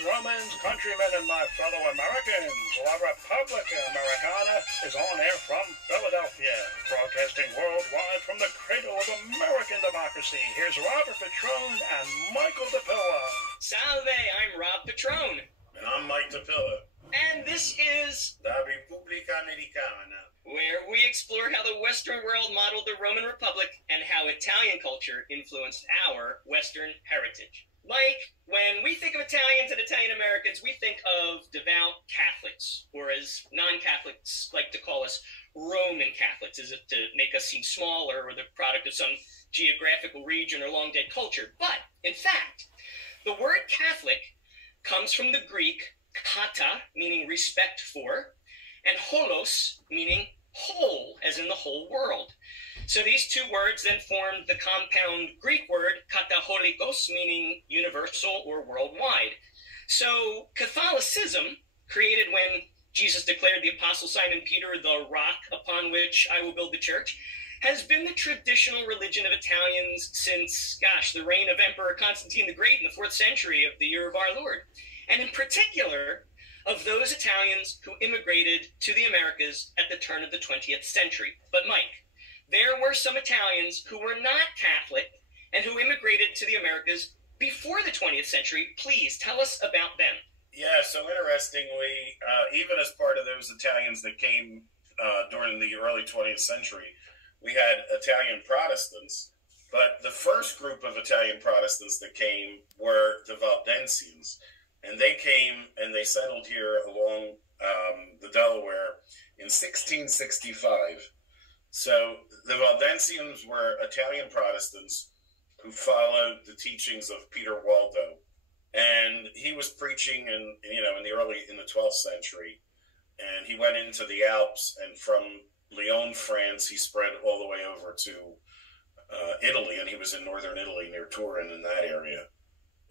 Greeks, Romans, countrymen, and my fellow Americans. La Repubblica Americana is on air from Philadelphia, broadcasting worldwide from the cradle of American democracy. Here's Robert Petrone and Michael DePilla. Salve, I'm Rob Petrone. And I'm Mike DePilla. And this is La Repubblica Americana, where we explore how the Western world modeled the Roman Republic and how Italian culture influenced our Western heritage. Mike, when we think of Italians and Italian Americans, we think of devout Catholics, or as non-Catholics like to call us, Roman Catholics, as if to make us seem smaller or the product of some geographical region or long-dead culture. But, in fact, the word Catholic comes from the Greek kata, meaning respect for, and holos, meaning whole, as in the whole world. So these two words then formed the compound Greek word kataholikos, meaning universal or worldwide. So Catholicism, created when Jesus declared the Apostle Simon Peter the rock upon which I will build the church, has been the traditional religion of Italians since, the reign of Emperor Constantine the Great in the 4th century of the year of our Lord. And in particular, of those Italians who immigrated to the Americas at the turn of the 20th century. But Mike, there were some Italians who were not Catholic and who immigrated to the Americas before the 20th century. Please tell us about them. Yeah, so interestingly, even as part of those Italians that came during the early 20th century, we had Italian Protestants. But the first group of Italian Protestants that came were the Valdensians. And they came and they settled here along the Delaware in 1665. So the Valdensians were Italian Protestants who followed the teachings of Peter Waldo. And he was preaching in the 12th century. And he went into the Alps, and from Lyon, France, he spread all the way over to Italy. And he was in northern Italy near Turin in that area.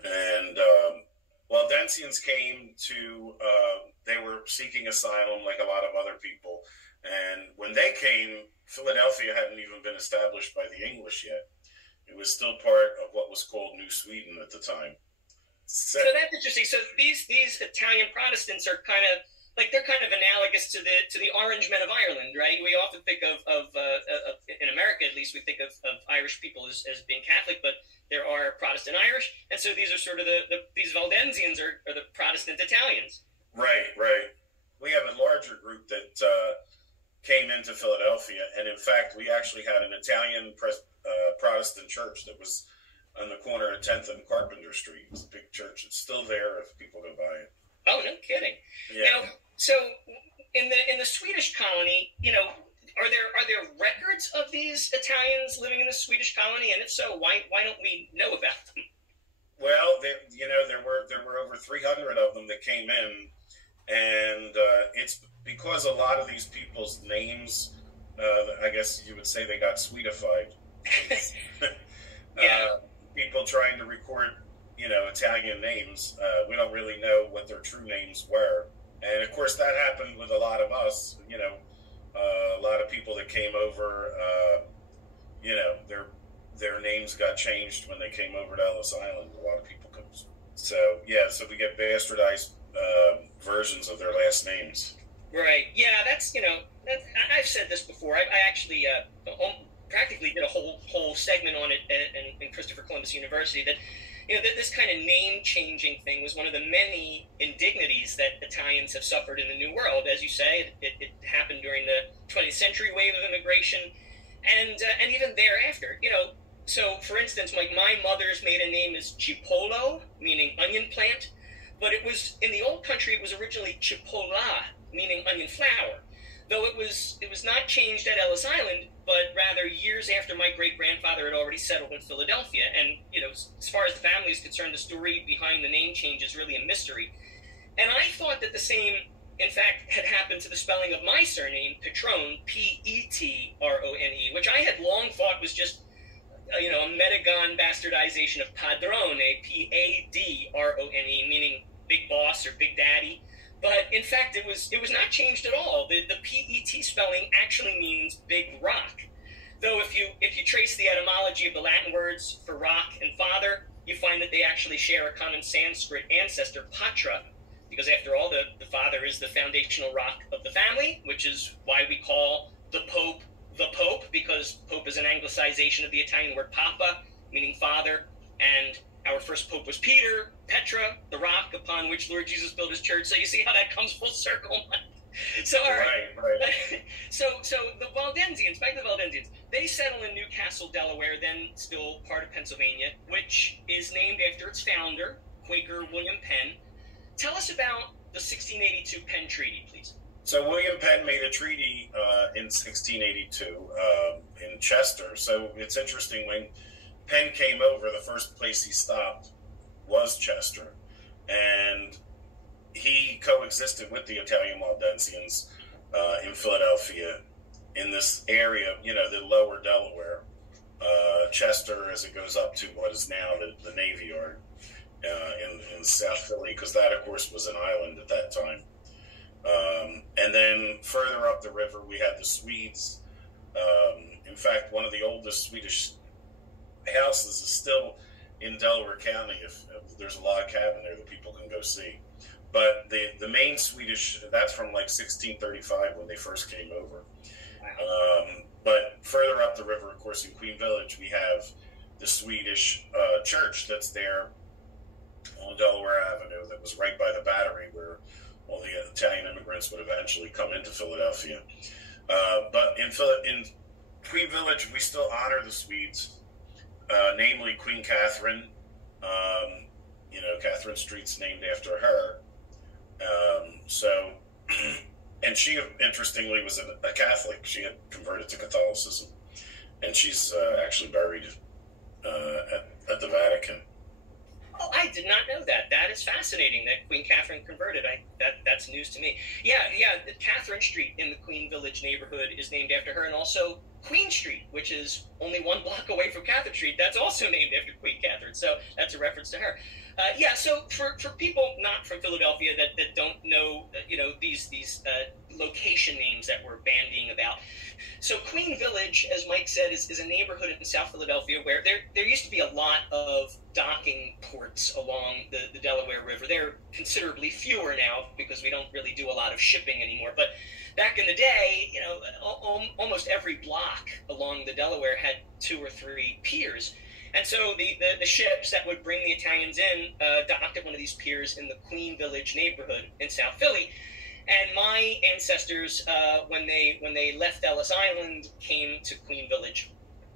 And Waldensians came to, they were seeking asylum like a lot of other people. And when they came, Philadelphia hadn't even been established by the English yet. It was still part of what was called New Sweden at the time. So that's interesting. So these Italian Protestants are they're kind of analogous to the Orange Men of Ireland, right? We often think of in America, at least, we think of Irish people as being Catholic, but there are Protestant Irish, and so these are sort of these Valdensians are the Protestant Italians. Right. We have a larger group that came into Philadelphia, and in fact, we actually had an Italian Protestant church that was on the corner of 10th and Carpenter Street. It's a big church. It's still there if people go by it. Oh, no kidding. Yeah. Now, so in the Swedish colony, are there records of these Italians living in the Swedish colony? And if so, why don't we know about them? Well, there were over 300 of them that came in, and it's because a lot of these people's names, I guess you would say, they got Swedified. Yeah. People trying to record, Italian names. We don't really know what their true names were. And of course that happened with a lot of us, a lot of people that came over, their names got changed when they came over to Ellis Island. A lot of people come. So we get bastardized versions of their last names. Right. Yeah, I've said this before. I actually practically did a whole segment on it in Christopher Columbus University, that this kind of name-changing thing was one of the many indignities that Italians have suffered in the New World. As you say, it happened during the 20th century wave of immigration, and even thereafter. So for instance, like my mother's maiden name is Cipolla, meaning onion plant, but it was in the old country. It was originally Cipolla, meaning onion flower. Though it was not changed at Ellis Island, but rather years after my great-grandfather had already settled in Philadelphia. And, as far as the family is concerned, the story behind the name change is really a mystery. And I thought that the same, in fact, had happened to the spelling of my surname, Petrone, Petrone, which I had long thought was just, a Medagon bastardization of Padrone, Padrone, meaning big boss or big daddy. But in fact, it was not changed at all. The PET spelling actually means big rock. Though if you trace the etymology of the Latin words for rock and father, you find that they actually share a common Sanskrit ancestor, Patra, because after all, the father is the foundational rock of the family, which is why we call the Pope, because Pope is an anglicization of the Italian word papa, meaning father, and our first Pope was Peter, Petra, the rock upon which Lord Jesus built his church. So you see how that comes full circle. So, all right. Right. So the Waldensians, back to the Waldensians, they settle in Newcastle, Delaware, then still part of Pennsylvania, which is named after its founder, Quaker William Penn. Tell us about the 1682 Penn Treaty, please. So William Penn made a treaty in 1682 in Chester. So it's interesting, when Penn came over, the first place he stopped was Chester. And he coexisted with the Italian Waldensians in Philadelphia, in this area, you know, the lower Delaware. Chester, as it goes up to what is now the Navy Yard in South Philly, because that, of course, was an island at that time. And then further up the river, we had the Swedes. In fact, one of the oldest Swedish houses is still in Delaware County. If there's a log cabin there that people can go see. But the main Swedish, that's from like 1635 when they first came over. But further up the river, of course, in Queen Village, we have the Swedish church that's there on Delaware Avenue, that was right by the Battery, where all the Italian immigrants would eventually come into Philadelphia. But in Queen Village, we still honor the Swedes, namely Queen Catherine. You know, Catherine Street's named after her. And she, interestingly, was a Catholic. She had converted to Catholicism, and she's actually buried at the Vatican. Oh, I did not know that. That is fascinating that Queen Catherine converted. That's news to me. Yeah, Catherine Street in the Queen Village neighborhood is named after her, and also Queen Street, which is only 1 block away from Catherine Street, that's also named after Queen Catherine. So that's a reference to her. So for people not from Philadelphia that don't know, these location names that we're bandying about. So Queen Village, as Mike said, is a neighborhood in South Philadelphia where there used to be a lot of docking ports along the Delaware River. They're considerably fewer now because we don't really do a lot of shipping anymore. But back in the day, almost every block along the Delaware had 2 or 3 piers. And so the ships that would bring the Italians in docked at one of these piers in the Queen Village neighborhood in South Philly. And my ancestors, when they left Ellis Island, came to Queen Village,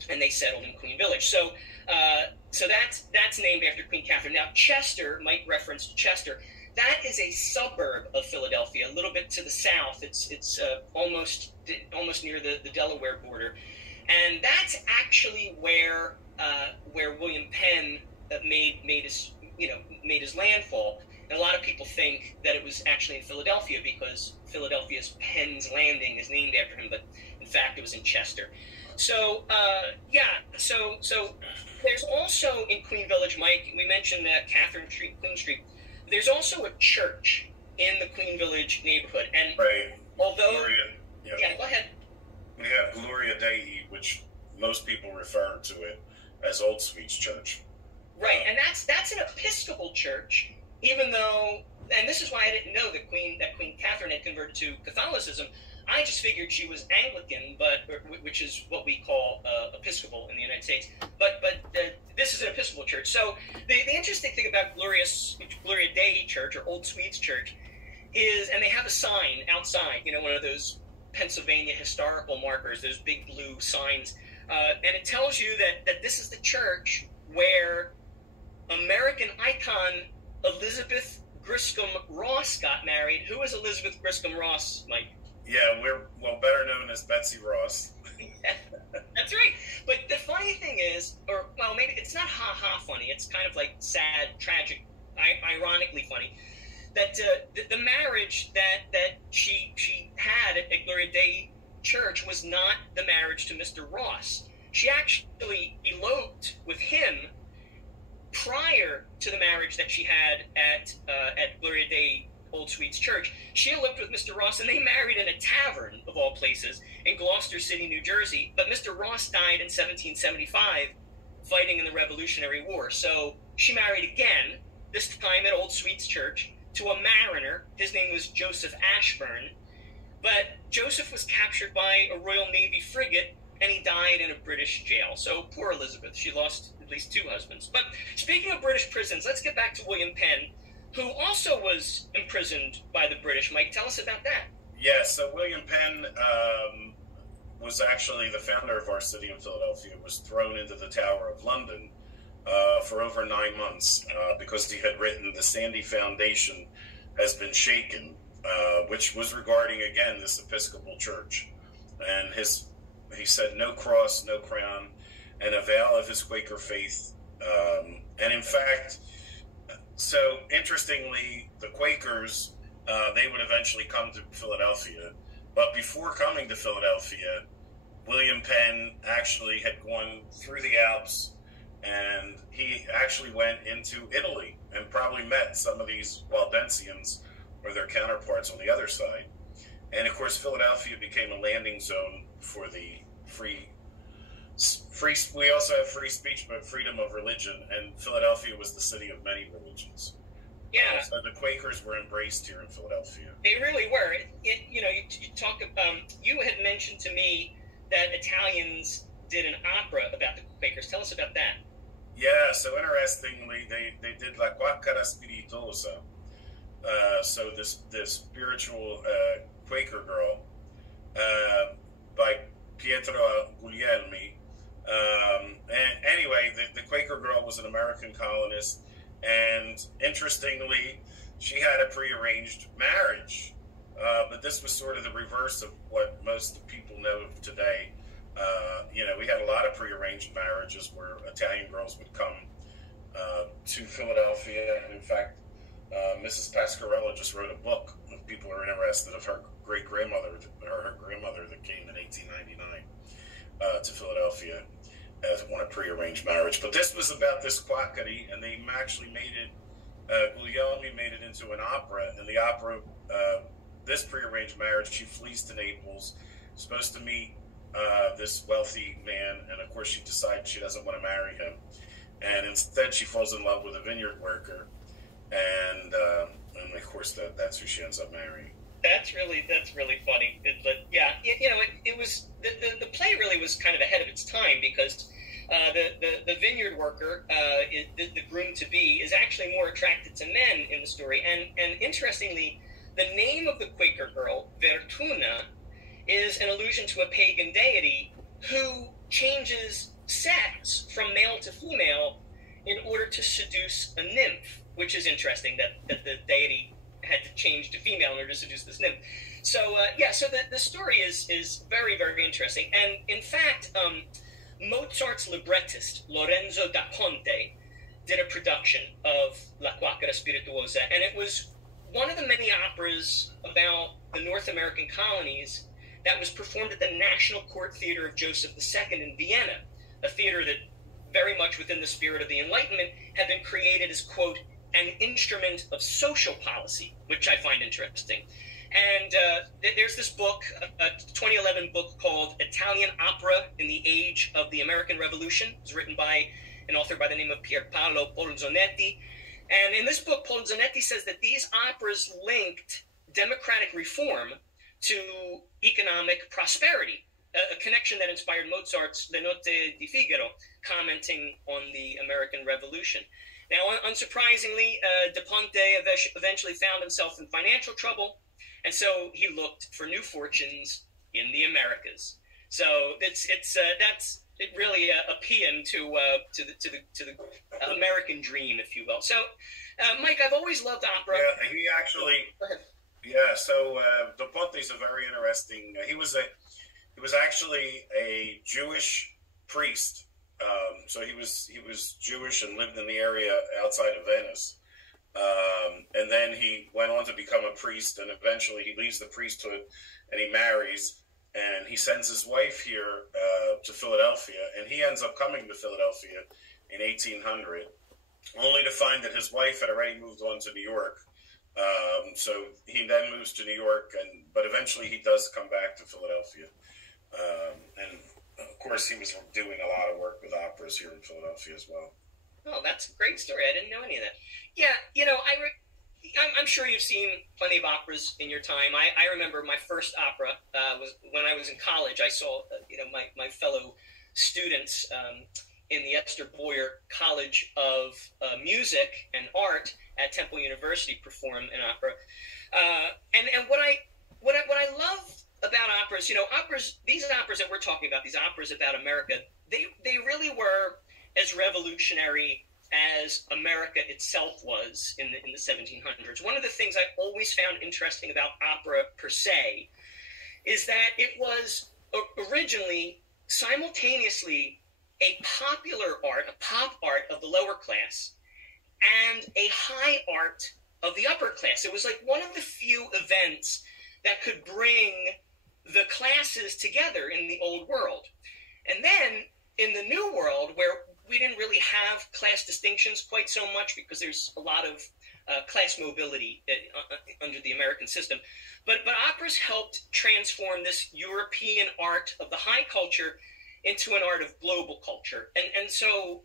and they settled in Queen Village. So that's named after Queen Catherine. Now Chester, Mike referenced Chester. That is a suburb of Philadelphia, a little bit to the south. It's almost near the Delaware border, and that's actually where William Penn made his landfall. And a lot of people think that it was actually in Philadelphia because Philadelphia's Penn's Landing is named after him, but in fact it was in Chester. So so there's also in Queen Village, Mike, we mentioned that Catherine Street, Queen Street. There's also a church in the Queen Village neighborhood, and right. Although Gloria, go ahead. We have Gloria Dei, which most people refer to it as Old Swedes Church. Right, and that's an Episcopal church, even though, and this is why I didn't know that Queen Catherine had converted to Catholicism. I just figured she was Anglican, which is what we call Episcopal in the United States. But this is an Episcopal church. So the interesting thing about Gloria Dei Church, or Old Swedes Church, is, and they have a sign outside, one of those Pennsylvania historical markers, those big blue signs, and it tells you that this is the church where American icon Elizabeth Griscom Ross got married. Who is Elizabeth Griscom Ross, Mike? Yeah, we're better known as Betsy Ross. Yeah, that's right. But the funny thing is, maybe it's not ha-ha funny. It's kind of like sad, tragic, ironically funny, that the marriage that she had at Gloria Dei Church was not the marriage to Mr. Ross. She actually eloped with him prior to the marriage that she had at Gloria Dei Old Swedes Church. She eloped with Mr. Ross, and they married in a tavern, of all places, in Gloucester City, New Jersey. But Mr. Ross died in 1775, fighting in the Revolutionary War. So she married again, this time at Old Sweets Church, to a mariner. His name was Joseph Ashburn. But Joseph was captured by a Royal Navy frigate, and he died in a British jail. So poor Elizabeth, she lost at least 2 husbands. But speaking of British prisons, let's get back to William Penn, who also was imprisoned by the British. Mike, tell us about that. Yeah, so William Penn was actually the founder of our city in Philadelphia, was thrown into the Tower of London for over 9 months because he had written "The Sandy Foundation Has Been Shaken," which was regarding, again, this Episcopal Church. And he said, "No cross, no crown," and a vow of his Quaker faith. And in fact, so interestingly, the Quakers, they would eventually come to Philadelphia. But before coming to Philadelphia, William Penn actually had gone through the Alps, and he actually went into Italy and probably met some of these Waldensians or their counterparts on the other side. And of course, Philadelphia became a landing zone for the free. We also have free speech, but freedom of religion. And Philadelphia was the city of many religions. Yeah. So the Quakers were embraced here in Philadelphia. They really were. You talk. You had mentioned to me that Italians did an opera about the Quakers. Tell us about that. Yeah. So interestingly, they did La Quaccara Spiritosa. So this spiritual Quaker girl by Pietro Guglielmi. And anyway, the Quaker girl was an American colonist, and interestingly, she had a prearranged marriage. But this was sort of the reverse of what most people know of today. We had a lot of prearranged marriages where Italian girls would come to Philadelphia, and in fact, Mrs. Pasquarella just wrote a book, if people are interested, of her great-grandmother, or her grandmother that came in 1899 to Philadelphia as one of prearranged marriage. But this was about this quackery, and they actually made it, Guglielmi made it into an opera, and the opera, this prearranged marriage, she flees to Naples, supposed to meet this wealthy man, and of course she decides she doesn't want to marry him, and instead she falls in love with a vineyard worker, and of course that's who she ends up marrying. That's really funny. It was the play really was kind of ahead of its time, because the vineyard worker, the groom to be, is actually more attracted to men in the story, and interestingly, the name of the Quaker girl, Vertuna, is an allusion to a pagan deity who changes sex from male to female in order to seduce a nymph, which is interesting that the deity had to change to female in order to seduce this nymph. So so the story is very, very interesting. And in fact, Mozart's librettist, Lorenzo da Ponte, did a production of La Quaccara Spirituosa, and it was one of the many operas about the North American colonies that was performed at the National Court Theater of Joseph II in Vienna, a theater that, very much within the spirit of the Enlightenment, had been created as, quote, an instrument of social policy, which I find interesting. And there's this book, a 2011 book called Italian Opera in the Age of the American Revolution. It was written by an author by the name of Pierpaolo Polzonetti. And in this book, Polzonetti says that these operas linked democratic reform to economic prosperity, a connection that inspired Mozart's Le Notte di Figaro, commenting on the American Revolution. Now, unsurprisingly, Da Ponte eventually found himself in financial trouble, and so he looked for new fortunes in the Americas. So that's really a paean to the American dream, if you will. So, Mike, I've always loved opera. Yeah, he actually. Go ahead. Yeah, so Da Ponte's a very interesting. He was actually a Jewish priest. So he was Jewish and lived in the area outside of Venice. And then he went on to become a priest, and eventually he leaves the priesthood and he marries, and he sends his wife here to Philadelphia, and he ends up coming to Philadelphia in 1800, only to find that his wife had already moved on to New York. So he then moves to New York, but eventually he does come back to Philadelphia. And of course, he was doing a lot of work with operas here in Philadelphia as well. Oh, that's a great story. I didn't know any of that. Yeah, you know, I'm sure you've seen plenty of operas in your time. I remember my first opera was when I was in college. I saw, my fellow students in the Esther Boyer College of Music and Art at Temple University perform an opera. And what I love about operas, these operas that we're talking about, these operas about America, they really were as revolutionary as America itself was in the 1700s. One of the things I always found interesting about opera per se is that it was originally simultaneously a popular art, a pop art of the lower class, and a high art of the upper class. It was like one of the few events that could bring the classes together in the old world. And then in the new world, where we didn't really have class distinctions quite so much because there's a lot of class mobility under the American system. But operas helped transform this European art of the high culture into an art of global culture. And so,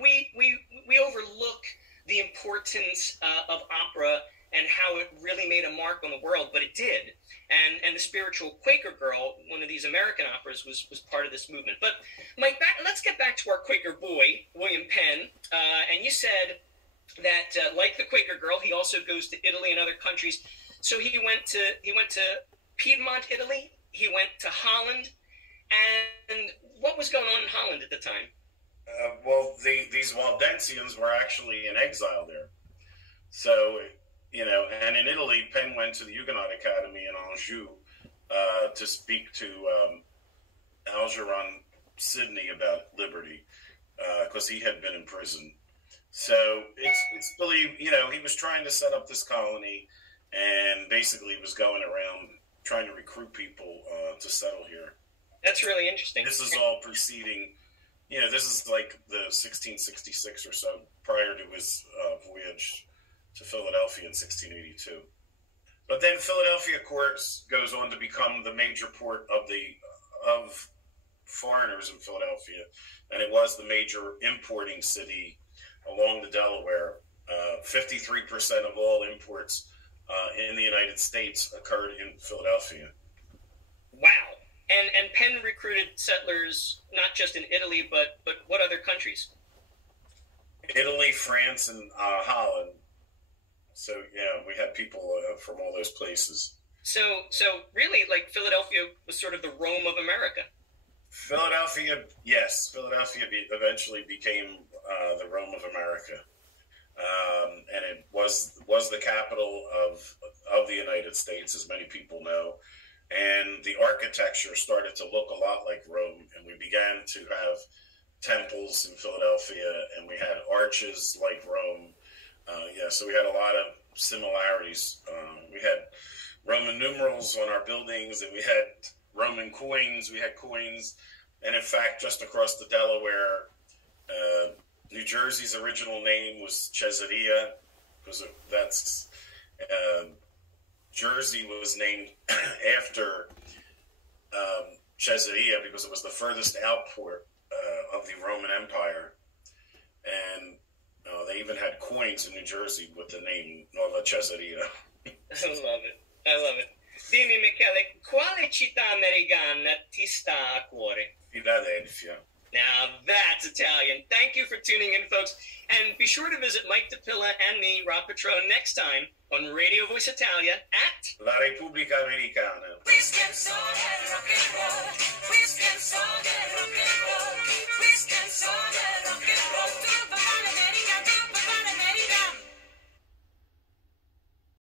we overlook the importance of opera and how it really made a mark on the world, but it did. And the Spiritual Quaker Girl, one of these American operas, was part of this movement. But Mike, let's get back to our Quaker boy, William Penn. And you said that, like the Quaker Girl, he also goes to Italy and other countries. So he went to Piedmont, Italy. He went to Holland. And what was going on in Holland at the time? Well, these Waldensians were actually in exile there. So, and in Italy, Penn went to the Huguenot Academy in Anjou to speak to Algernon Sidney about liberty, because he had been in prison. So it's believed, he was trying to set up this colony, and basically was going around trying to recruit people to settle here. That's really interesting. This is all preceding, this is like the 1666 or so, prior to his voyage to Philadelphia in 1682. But then Philadelphia, of course, goes on to become the major port of foreigners in Philadelphia, and it was the major importing city along the Delaware. 53% of all imports in the United States occurred in Philadelphia. Wow. And Penn recruited settlers not just in Italy, but what other countries? Italy, France, and Holland. So, yeah, we had people from all those places. So really, like, Philadelphia was sort of the Rome of America. Philadelphia, yes. Philadelphia eventually became the Rome of America. And it was the capital of the United States, as many people know. And the architecture started to look a lot like Rome, and we began to have temples in Philadelphia, and we had arches like Rome. So we had a lot of similarities. We had Roman numerals on our buildings, and we had Roman coins. We had coins, and in fact, just across the Delaware, New Jersey's original name was Caesarea, because that's Jersey was named after Caesarea because it was the furthest outport of the Roman Empire, and they even had coins in New Jersey with the name Nuova Caesarea. I love it. Dimmi, Michele, quale città americana ti sta a cuore? Philadelphia. Now that's Italian. Thank you for tuning in, folks. And be sure to visit Mike DePilla and me, Rob Petrone, next time on Radio Voice Italia at La Repubblica Americana. Whiskey and soul and rock and roll. Whiskey and soul and rock and roll. Whiskey and soul and rock and roll.